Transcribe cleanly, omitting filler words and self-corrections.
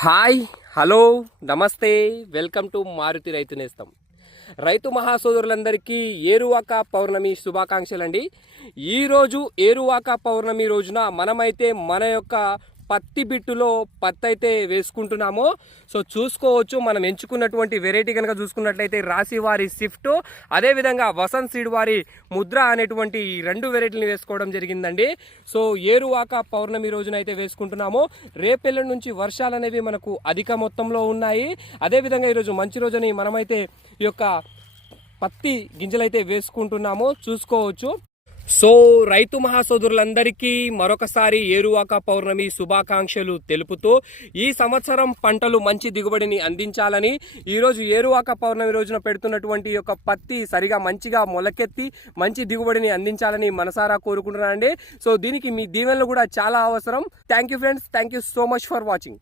Hi hello నమస్తే welcome to Maruti రైతు నేస్తం. రైతు మహాసోదరులందరికీ ఏరువాక పౌర్ణమి శుభాకాంక్షలండి. ఈరోజు ఏరువాక పౌర్ణమి రోజున మనమైతే మన యొక్క పత్తి బిట్టులో పత్తి అయితే వేసుకుంటున్నాము. సో చూసుకోవచ్చు, మనం ఎంచుకున్నటువంటి వెరైటీ కనుక చూసుకున్నట్లయితే రాశి వారి స్విఫ్ట్, అదేవిధంగా వసంత్ సీడ్ వారి ముద్ర అనేటువంటి ఈ రెండు వెరైటీని వేసుకోవడం జరిగిందండి. సో ఏరువాక పౌర్ణమి రోజున అయితే వేసుకుంటున్నాము. రేపెల్లుండి నుంచి వర్షాలు అనేవి మనకు అధిక మొత్తంలో ఉన్నాయి. అదేవిధంగా ఈరోజు మంచి రోజుని మనమైతే ఈ యొక్క పత్తి గింజలైతే వేసుకుంటున్నాము, చూసుకోవచ్చు. సో రైతు మహాసోదరులందరికీ మరొకసారి ఏరువాక పౌర్ణమి శుభాకాంక్షలు తెలుపుతూ ఈ సంవత్సరం పంటలు మంచి దిగుబడిని అందించాలని, ఈరోజు ఏరువాక పౌర్ణమి రోజున పెడుతున్నటువంటి యొక్క పత్తి సరిగా మంచిగా మొలకెత్తి మంచి దిగుబడిని అందించాలని మనసారా కోరుకుంటున్నానండి. సో దీనికి మీ దీవెనలు కూడా చాలా అవసరం. Thank you friends, thank you so much for watching.